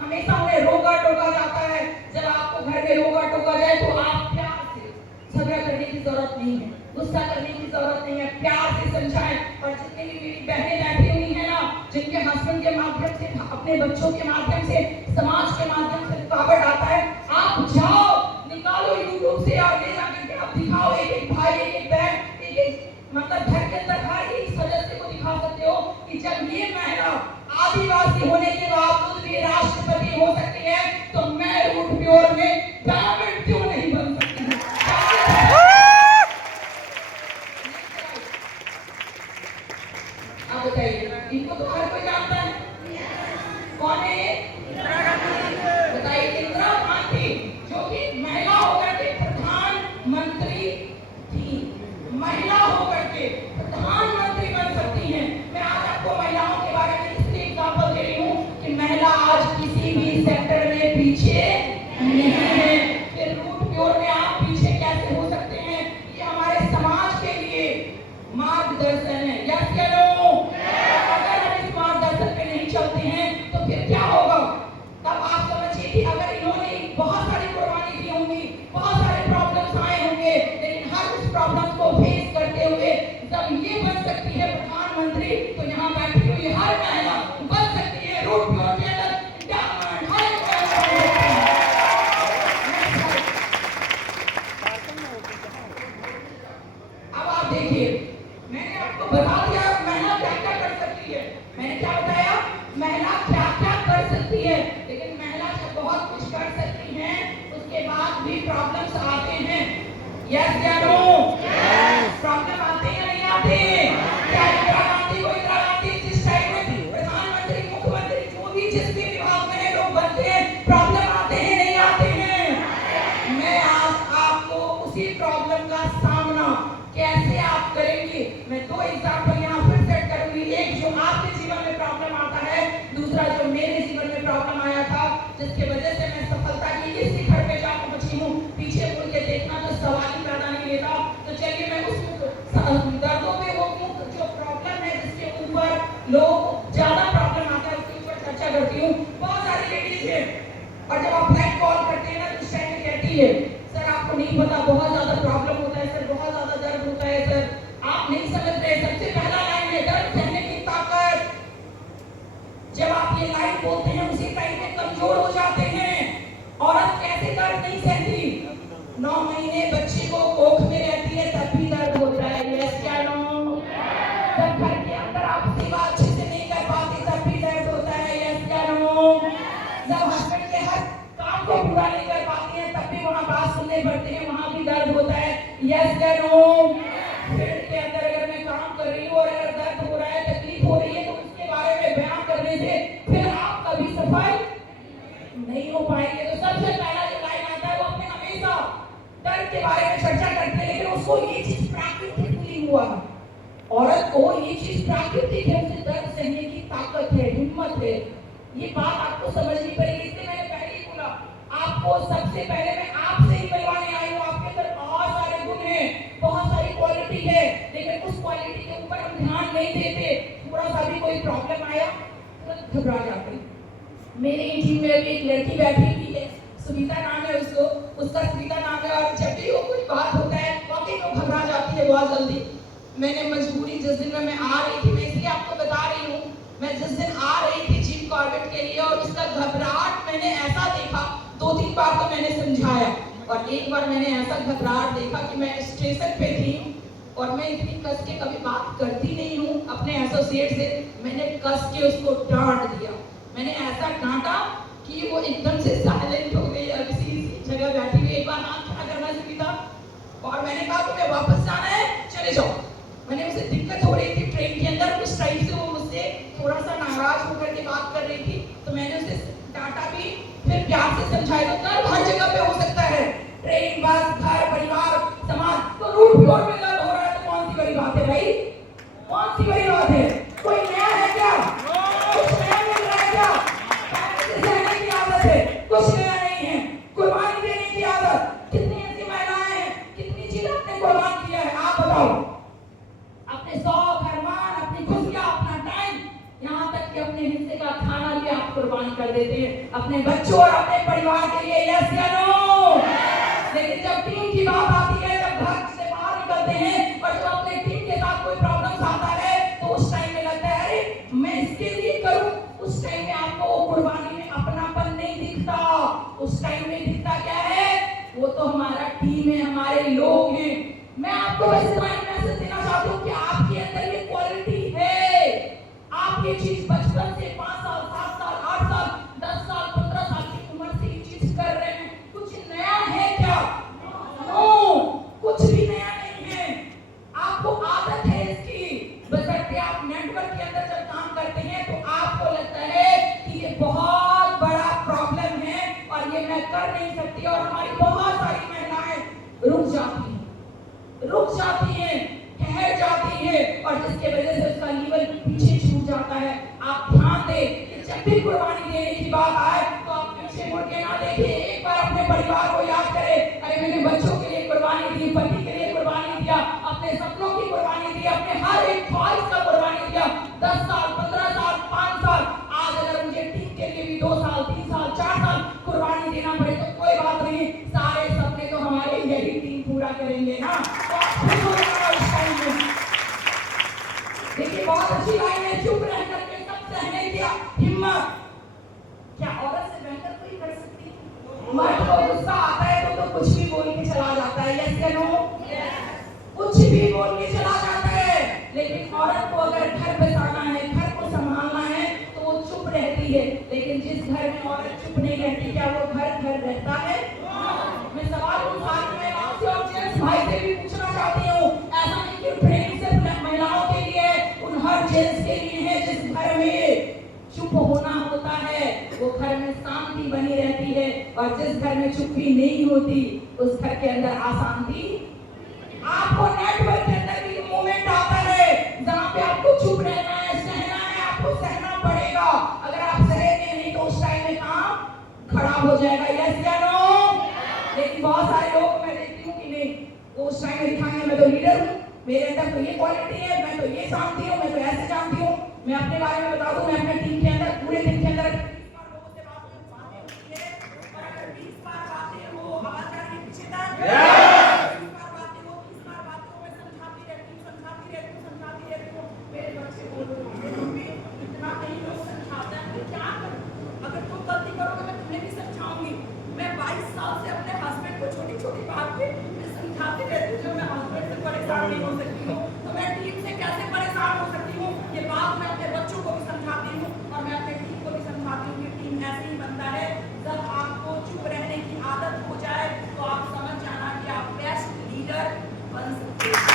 हमेशा उन्हें रोका टोका जाता है। जब आपको घर में रोका टोका जाए तो आप प्यार से, झगड़ा करने की जरूरत नहीं है, गुस्सा करने की जरूरत नहीं है, प्यार से समझाएं। और जितनी भी मेरी बहनें बैठी हुई है ना, जिनके हस्बैंड के माध्यम से, अपने बच्चों के माध्यम से, समाज के माध्यम से रुकावट आता है, आप जाओ, निकालो यूट्यूब से और ले जाकर के आप दिखाओ। एक एक भाई, एक एक बहन, एक एक मतलब घर के अंदर हर एक सदस्य को दिखा सकते हो कि जब ये महिला आदिवासी होने के बावजूद भी राष्ट्रपति हो सकती है, तो मैं रूट प्योर में ब्राह्मण क्यों नहीं बन सकती हूँ? आप बताइए, इनको तो हर कोई जानता है। कौन है ये? बताइए, इंदिरा गांधी, जो कि महिला होकर के प्रधानमंत्री थी, महिला होकर के प्रधानमंत्री बन सकती हैं। मैं आज आपको महिलाओं के बारे में इसलिए एग्जाम्पल दे रही हूँ कि महिला आज किसी भी सेक्टर में पीछे नहीं है। फिर रूट प्योर में आप पीछे कैसे हो सकते हैं? ये हमारे समाज के लिए मार्गदर्शन है। यस या नो? अगर हम इस मार्गदर्शन पे नहीं चलते हैं तो फिर क्या होगा? तब आप समझिए कि अगर इन्होंने बहुत सारी कुर्बानी दी होंगी, बहुत सारे प्रॉब्लम्स आए होंगे, लेकिन हर उस प्रॉब्लम को फेस करते हुए जब ये बन सकती है प्रधानमंत्री, तो यहाँ बैठी हुई हर महिला बन सकती है रूट प्योर के अंदर डायमंड। अब आप देखिए, मैंने आपको बता दिया महिला क्या क्या कर सकती है। मैंने क्या बताया? महिला क्या क्या कर सकती है। लेकिन महिला जब बहुत कुछ कर सकती है, उसके बाद भी प्रॉब्लम्स आते हैं। यस या नो? प्रॉब्लम आते हैं या नहीं आते? क्या इंदिरा गांधी को इंदिरा गांधी जिस टाइम में प्रधानमंत्री, मुख्यमंत्री, जो भी जिस भी विभाग में लोग बनते हैं, प्रॉब्लम आते हैं नहीं आते हैं? मैं आज आपको उसी प्रॉब्लम का सामना कैसे आप करेंगे, मैं दो एग्जाम्पल यहाँ फिर सेट करूंगी। एक जो आपके जीवन में प्रॉब्लम आता है, दूसरा जो मेरे जीवन में प्रॉब्लम आया था, जिसके वजह से मैं सफलता की इस शिखर पे जा पहुंची हूँ। पीछे मुड़ के देखना तो सवाल ही पैदा नहीं लेता। तो चलिए मैं उस दर्दों पे, वो जो प्रॉब्लम है जिसके ऊपर लोग ज्यादा प्रॉब्लम आता है, उसके ऊपर चर्चा करती हूँ। बहुत सारी लेडीज है, और जब आप फ्लैट कॉल करते हैं ना, तो उस टाइम में कहती है, सर आपको नहीं पता, बहुत ज्यादा प्रॉब्लम होता है सर, बहुत ज्यादा दर्द होता है सर, आप नहीं समझ रहे। सबसे पहला लाइन है दर्द सहने की ताकत। जब आप ये लाइन बोलते हैं, उसी टाइम में कमजोर हो जाते हैं। औरत कैसे दर्द नहीं सहती? 9 महीने बच्चे को कोख में रहती है, तब भी दर्द होता है। यस क्या नो? जब घर के अंदर आप सेवा अच्छे से नहीं कर पाते, तब भी दर्द होता है। यस क्या नो? जब हस्बैंड के हर काम को पूरा नहीं कर पाती हैं, तब भी वहाँ बात सुनने पड़ते हैं, वहाँ भी दर्द होता है। यस क्या नो? फील्ड के अंदर अगर मैं काम कर रही हूँ और अगर दर्द हो रहा है, तकलीफ हो रही है, तो उसके बारे में बयान करने से फिर आप कभी सफल नहीं हो पाएंगे। तो सबसे पहला जो लाइन आता है, वो अपने हमेशा दर्द के बारे में चर्चा करते हैं, लेकिन उसको ये चीज प्राकृतिक फीलिंग हुआ, औरत को ये चीज प्राकृतिक है, उसे दर्द सहने की ताकत है, हिम्मत है। ये बात आपको समझनी पड़ेगी। इसलिए मैंने पहले ही बोला, आपको सबसे पहले मैं आपसे ही मिलवाने आई हूँ। आपके अंदर बहुत सारे गुण हैं, बहुत सारी क्वालिटी है, लेकिन उस क्वालिटी के ऊपर हम ध्यान नहीं देते। थोड़ा सा भी कोई प्रॉब्लम आया, तुरंत घबरा जाते। मेरे ही टीम में भी एक लड़की बैठी हुई है, सुनीता नाम है उसको, उसका सुनीता नाम है, और जब भी वो कोई बात होता है, वाकई में घबरा जाती है बहुत जल्दी। मैंने मजबूरी, जिस दिन मैं आ रही थी, मैं इसलिए आपको बता रही हूँ, मैं जिस दिन आ रही थी जिम कॉर्बेट के लिए, और उसका घबराहट मैंने ऐसा देखा, 2-3 बार तो मैंने समझाया, और एक बार मैंने ऐसा घबराहट देखा कि मैं स्टेशन पे थी, और मैं इतनी कस के कभी बात करती नहीं हूँ अपने एसोसिएट से। मैंने कस के उसको डांट दिया। मैंने ऐसा डांटा कि वो एकदम से साइलेंट हो गई, और किसी जगह बैठी हुई। एक बार हाथ खड़ा करना सीखी था, और मैंने कहा तुम्हें वापस जाना है, चले जाओ। मैंने उसे दिक्कत हो रही थी ट्रेन के अंदर, उस टाइम से वो मुझसे थोड़ा सा नाराज होकर के बात कर रही थी, तो मैंने उसे डांटा भी, फिर प्यार से समझाया। तो दर्द हर जगह पे हो सकता है, ट्रेन, बस, घर, परिवार, समाज। तो रूट प्योर में दर्द हो रहा है, तो कौन सी बड़ी बात है भाई? कौन सी बड़ी बात है? कोई नया है क्या? कुछ नया मिल रहा है क्या? सहने की आदत है, कुछ नया नहीं है। कुर्बानी देने की आदत, कितनी ऐसी महिलाएं हैं, कितनी चीजें आपने कुर्बान किया है। आप लिए, अपने बच्चों और अपने परिवार के लिए। यस या नो? लेकिन जब टीम की बात आती है, जब घर से बाहर निकलते हैं और जब अपने टीम के साथ कोई प्रॉब्लम आता है, तो उस टाइम में लगता है अरे मैं इसके लिए करूं। उस टाइम में आपको कुर्बानी में अपनापन नहीं दिखता। उस टाइम में दिखता क्या है? वो तो हमारा टीम है, हमारे लोग हैं। मैं आपको बस इतना मैसेज देना चाहती हूँ कि आपके अंदर ये क्वालिटी है। आप ये चीज बचपन से 5 साल, 7 साल, 8 साल, 10 साल, 15 साल की उम्र से ये चीज कर रहे हैं। कुछ नया है क्या? नो, कुछ भी नया नहीं है। आपको आदत है इसकी। बशर्ते आप नेटवर्क के अंदर जब काम करते हैं तो आपको लगता है कि ये बहुत बड़ा प्रॉब्लम है और ये मैं कर नहीं सकती, और हमारी बहुत सारी महिलाएं रुक जाती हैं, ठहर जाती हैं, और जिसके वजह से उसका लेवल पीछे छूट जाता है। आप ध्यान दें कि जब भी कुर्बानी देने की बात आए तो आप पीछे मुड़ के ना देखिए। एक बार अपने परिवार को याद करें, अरे मैंने बच्चों के लिए कुर्बानी दी, पति के लिए कुर्बानी दिया, अपने सपनों की कुर्बानी दी, अपने हर एक ख्वाहिश का कुर्बानी दिया। 10 साल, 15 साल, 5 साल, आज अगर मुझे टीम के लिए भी 2 साल, 3 साल, 4 साल कुर्बानी देना पड़े तो कोई बात नहीं, सारे सपने तो हमारे यही टीम पूरा करेंगे ना। देखिए बहुत अच्छी लाइन है, चुप रह करके सब सहने की हिम्मत। क्या औरत से बेहतर कोई कर सकती है? मर्द को गुस्सा आता है तो कुछ भी बोल के चला जाता है। यस या नो? कुछ भी बोल के चला जाता है। लेकिन औरत को अगर घर बसाना है, घर को संभालना है, तो वो चुप रहती है। लेकिन जिस घर में औरत चुप नहीं रहती, क्या वो घर रहता है? मैं सवाल उठाने आपसे और जेंट्स भाई से भी पूछना चाहती हूँ। ऐसा नहीं कि ट्रेनिंग सिर्फ महिलाओं के लिए, उन हर जेंट्स के लिए है जिस घर में चुप होना होता है, वो घर में शांति बनी रहती है। और जिस घर में चुप्पी नहीं होती, उस घर के अंदर अशांति। आपको नेटवर्क के अंदर भी मोमेंट आता है जहाँ पे आपको चुप रहना है, सहना है, आपको सहना पड़ेगा। अगर आप सहेंगे नहीं तो उस टाइम में काम खराब हो जाएगा। यस या नो? लेकिन बहुत सारे लोग मैं देखती हूँ कि नहीं, वो उस टाइम में दिखाएंगे मैं तो लीडर हूँ, मेरे अंदर तो ये क्वालिटी है, मैं तो ये जानती हूँ, मैं तो ऐसे जानती हूँ। मैं अपने बारे में बता दूं, मैं अपने टीम के अंदर पूरे दिन के अंदर 20 बार लोगों से बातें होती है, और अगर 20 बार बातें हो आवाज आ रही है पीछे तक, 20 बार बातें हो, 30 बार बातें हो, मैं समझाती रहती हूँ, मेरे बच्चे बोल रहे हैं मम्मी इतना नहीं लोग समझाते हैं, मैं क्या करूं? अगर तुम गलती करोगे मैं तुम्हें भी समझाऊंगी। मैं 22 साल से अपने हस्बैंड को छोटी छोटी बात पे मैं समझाती रहती हूँ। मैं हस्बैंड से परेशान नहीं हो सकती हूँ तो मैं टीम से कैसे परेशान हो सकती हूँ? ये बात मैं अपने बच्चों को भी समझाती हूँ और मैं अपने टीम को भी समझाती हूँ कि टीम ऐसे ही बनता है। जब आपको चुप रहने की आदत हो जाए तो आप समझ जाना कि आप बेस्ट लीडर बन सकते हैं।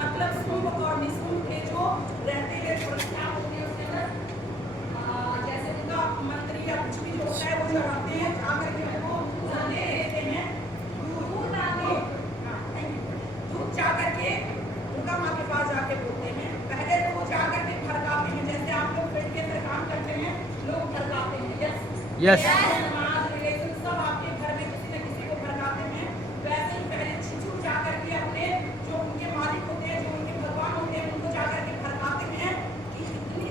मतलब शुभ और निःशुल्क के जो रहते हैं क्या होते हैं उसके अंदर, जैसे उनका मंत्री या कुछ भी जो होता है वो चढ़ाते हैं, आकर के उनको दे देते हैं दूध जाकर के उनका माँ के पास जाके बोलते हैं। पहले तो वो जाकर के भड़काते हैं, जैसे आप लोग पेट के अंदर काम करते हैं, लोग भड़काते हैं। यस समाज रिलेशन सब आपके घर में किसी न किसी को भड़काते हैं। वैसे ही पहले छिछू जाकर के अपने जो उनके मालिक होते हैं, जो उनके भगवान होते हैं, उनको जाकर के भड़काते हैं कि इतनी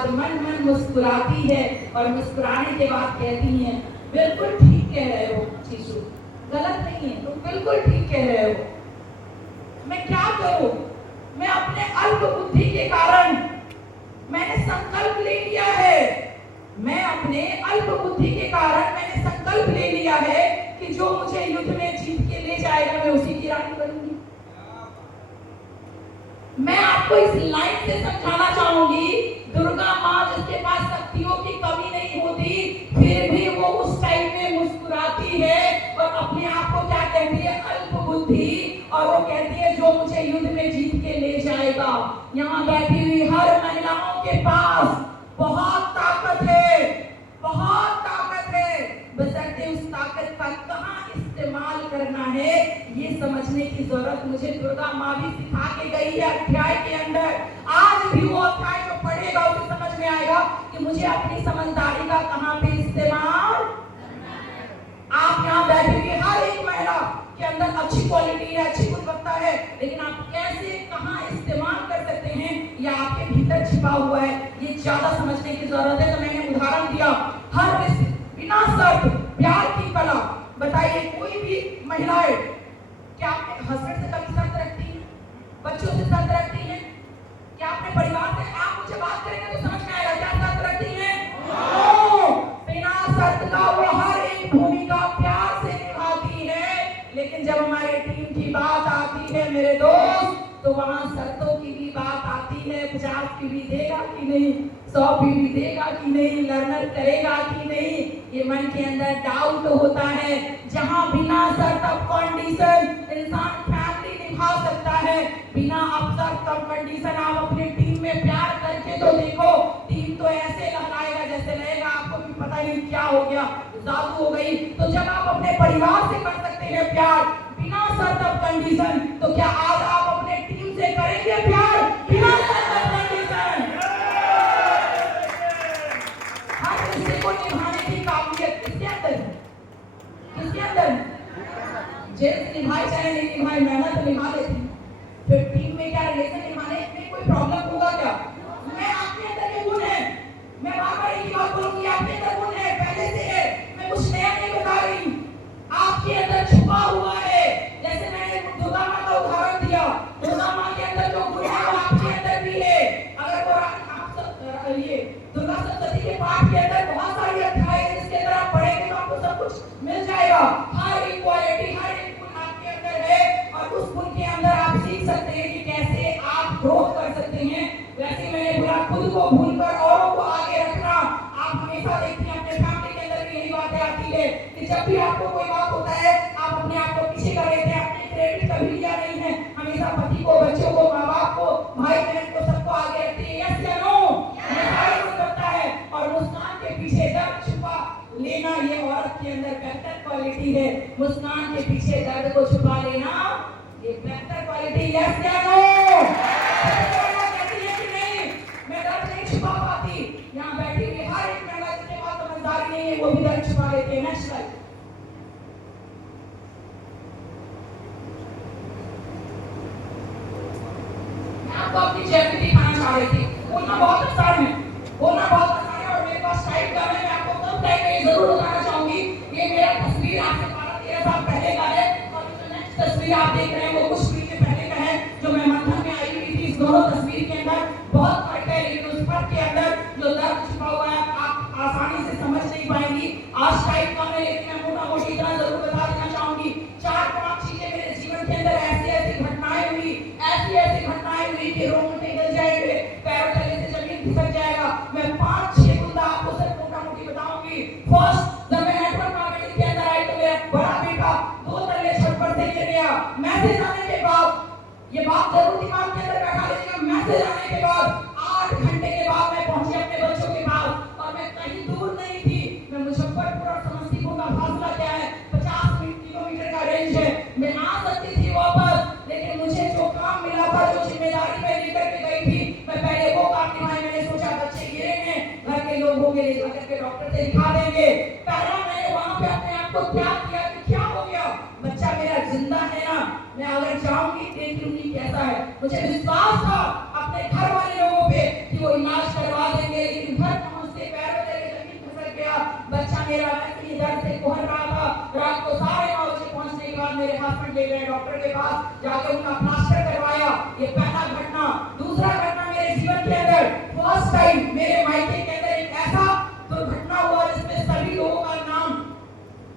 बाद मन मन मुस्कुराती है और मुस्कुराने के बाद कहती है बिल्कुल ठीक कह रहे हो चीशू, गलत नहीं है, तुम बिल्कुल ठीक कह रहे हो। मैं क्या करूं? मैं अपने अल्प बुद्धि के कारण मैंने संकल्प ले लिया है, मैं अपने अल्प बुद्धि के कारण मैंने संकल्प ले लिया है कि जो मुझे युद्ध में जीत के ले जाएगा मैं उसी की रानी बनूंगी। मैं आपको इस लाइन से समझाना चाहूंगी, दुर्गा माँ जिसके पास शक्तियों की कमी नहीं होती, फिर भी वो उस टाइम में मुस्कुराती है और अपने आप को क्या कहती है? अल्प बुद्धि। और वो कहती है जो मुझे युद्ध में जीत के ले जाएगा। यहाँ बैठी हुई हर महिलाओं के पास बहुत ताकत है, बहुत ताकत है, बशर्ते उस ताकत का कहाँ इस्तेमाल करना है ये समझने की जरूरत मुझे दुर्गा माँ भी सिखा के गई है अध्याय के अंदर। आज भी वो अध्याय जो पढ़ेगा उसे समझ में आएगा कि मुझे अपनी समझदारी का कहाँ पे इस्तेमाल। आप यहाँ बैठे हुए हर एक महिला के अंदर अच्छी क्वालिटी है, अच्छी गुणवत्ता है, लेकिन आप कैसे कहाँ इस्तेमाल कर सकते हैं या आपके भीतर छिपा हुआ है, ये ज्यादा समझने की जरूरत है। तो मैंने उदाहरण दिया, हर बिना शर्त प्यार की कला। बताइए कोई भी महिलाएं क्या अपने हस्बैंड से कभी शर्त रखती है? बच्चों से शर्त रखती है? क्या अपने परिवार से? आप मुझे बात करेंगे तो समझ में आएगा क्या शर्त रखती है? बिना शर्त का वो हर एक भूमिका प्यार से निभाती है। लेकिन जब हमारे टीम की बात आती है मेरे दोस्त, तो वहां शर्तों की भी बात आती है। 50 की भी देगा कि नहीं, 100 की भी देगा कि नहीं, लर्नर करेगा कि नहीं, ये मन के अंदर डाउट होता है। जहां बिना शर्त ऑफ कंडीशन इंसान फैमिली निभा सकता है, बिना शर्त ऑफ कंडीशन आप अपनी टीम में प्यार करके तो देखो, टीम तो ऐसे लहराएगा जैसे लगेगा आपको भी पता नहीं क्या हो गया, जादू हो गई। तो जब आप अपने परिवार से कर सकते हैं प्यार बिना शर्त ऑफ कंडीशन, तो क्या आज आप अपने टीम से करेंगे प्यार बिना शर्त ऑफ कंडीशन? हर किसी को निभाने की काबिलियत किसके अंदर है? किसके अंदर? जेंट्स निभाए चाहे नहीं निभाए, मेहनत तो निभा लेती, फिर टीम में क्या रिलेशन निभाने में कोई प्रॉब्लम होगा क्या? मैं आपके अंदर ये गुण है, मैं बार-बार एक ही बात बोलूंगी, आपके अंदर गुण है, पहले से है, मैं कुछ नया नहीं बता रही, आपके अंदर छुपा हुआ है। जैसे मैंने दुर्गा माँ का उदाहरण दिया, दुर्गा माँ के अंदर जो गुण है वो आपके अंदर भी है। अगर वो ये दुर्गा सप्तशती के पाठ के अंदर बहुत सारी अध्याय है जिसके अंदर आप पढ़ेंगे तो आपको सब कुछ मिल जाएगा। हर एक क्वालिटी, हर एक गुण आपके अंदर है और उस गुण के अंदर आप सीख सकते हैं कि कैसे आप ग्रो कर सकते हैं। वैसे मैंने बोला खुद को भूलकर औरों को आगे रखना। आप हमेशा देखते हैं अपने फैमिली के अंदर भी यही बातें आती है कि जब भी आपको कोई बात होता है आप अपने आप को पीछे कर लेते हैं, अपने क्रेडिट कभी लिया नहीं है, हमेशा पति को, बच्चों को, माँ बाप को, भाई बहन को, सबको आगे रखते हैं। यस या नो? करता है और मुस्कान के पीछे दर्द छुपा लेना ये औरत के अंदर बेहतर क्वालिटी है। मुस्कान के पीछे दर्द को छुपा लेना ये बेहतर क्वालिटी। यस या नो? कहती है कि नहीं मैं दर्द नहीं छुपा पाती। यहाँ बैठी हुई हर एक महिला जिसके पास समझदारी नहीं है वो भी दर्द छुपा लेती है। Next slide. मैं आपको अपनी जैकेट दिखाना चाह रही थी। बोलना बहुत आसान है, बोलना बहुत आसान है और मेरे पास टाइम कम है। मैं आपको कम टाइम में जरूर बताना चाहूंगी। ये मेरा तस्वीर आपसे 12-13 साल पहले का है और जो नेक्स्ट तस्वीर आप देख रहे हैं वो कुछ महीने पहले का है जो मैं मंथन में आई हुई थी। इस दोनों तस्वीर के अंदर बहुत फर्क है, लेकिन उस फर्क के अंदर जो दर्द छुपा हुआ है आप आसानी से समझ नहीं पाएंगी। आज टाइम कम है लेकिन मैं मोटा मोटी इतना जरूर बता देना चाहूंगी। 4-5 चीजें मेरे जीवन के अंदर ऐसी घटनाएं हुई, ऐसी घटनाएं हुई कि रोंगटे निकल जाएंगे, पैरों तले से जमीन खिसक जाएगा। मैं 5-6 मुद्दा आपको सिर्फ मोटा मोटी बताऊंगी। फर्स्ट, जब मैं नेटवर्क मार्केटिंग के अंदर आई तो मेरा बड़ा बेटा 2 तल्ले छत पर से गिर गया। मैसेज आने के बाद, ये बात जरूर दिमाग के अंदर बैठा लीजिएगा, मैसेज आने के बाद 8 घंटे के बाद मैं पहुंची अपने बच्चों के पास और मैं कहीं दूर नहीं थी। मैं मुजफ्फरपुर और समस्तीपुर का फासला क्या है, 50 किलोमीटर का रेंज है। मैं आ सकती थी वापस, लेकिन मुझे जो काम मिला था, जो जिम्मेदारी मैं लेकर के गई थी, मैं पहले वो काम निभाई। मैंने सोचा बच्चे गिरे हैं, घर के लोग होंगे ले जाकर के डॉक्टर से दिखा देंगे। पहला मैंने वहां पे अपने आप को क्या किया कि क्या हो गया, बच्चा मेरा जिंदा है ना, मैं अगर जाऊंगी देख लूंगी कैसा है। मुझे विश्वास था अपने घर वाले लोगों पे कि को इलाज करवा देंगे, लेकिन घर पहुंचते पैरों तले जमीन खसक गया। बच्चा मेरा वैसे ही दर्द से कोहर रहा था। रात को 9:30 बजे पहुंचने के बाद मेरे हस्बैंड ले गए डॉक्टर के पास, जाके उनका प्लास्टर करवाया। ये पहला घटना। दूसरा घटना मेरे जीवन के अंदर फर्स्ट टाइम मेरे मायके के अंदर एक ऐसा दुर्घटना हुआ जिसमें सभी लोगों का नाम,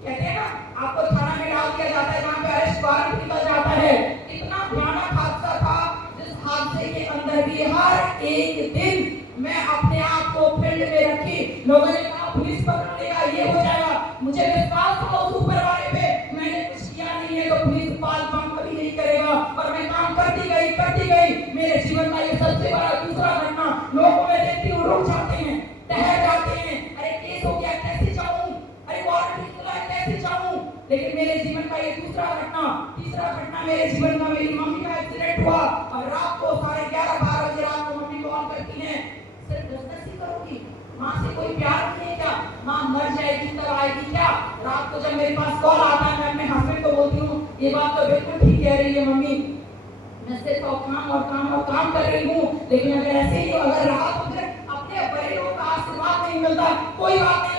कहते हैं ना, आपको थाना में डाल दिया जाता है जहाँ पे अरेस्ट वारंट निकल जाता है। इतना भयानक हादसा था जिस हादसे के अंदर भी हर एक दिन मैं अपने आप को फील्ड में रखी। लोगों ने कहा पुलिस पकड़ लेगा, ये हो जाएगा। मुझे विश्वास था उस ऊपर वाले पे, मैंने कुछ किया नहीं है तो पुलिस पाल काम कभी नहीं करेगा, और मैं काम करती गई। मेरे जीवन का ये सबसे बड़ा दूसरा घटना। लोगों में देखती हूँ रुक जाते हैं, ठहर जाते हैं, अरे केस हो गया कैसे जाऊं, अरे वारंट निकला है कैसे जाऊं। लेकिन मेरे जीवन का ये दूसरा घटना। तीसरा घटना मेरे जीवन का, मेरी मम्मी का एक्सीडेंट हुआ और रात को 11:30-12 बजे रात को मम्मी कॉल करती है, सिर्फ दस्तक करोगी, माँ से कोई प्यार नहीं है क्या, माँ मर जाएगी तब आएगी क्या। रात को जब मेरे पास कॉल आता है मैं अपने हस्बैंड को बोलती हूँ ये बात तो बिल्कुल ठीक कह रही है मम्मी, मैं सिर्फ काम कर रही हूँ। लेकिन अगर ऐसे ही अगर रहा तो फिर अपने बड़े लोगों का आशीर्वाद नहीं मिलता। कोई बात नहीं,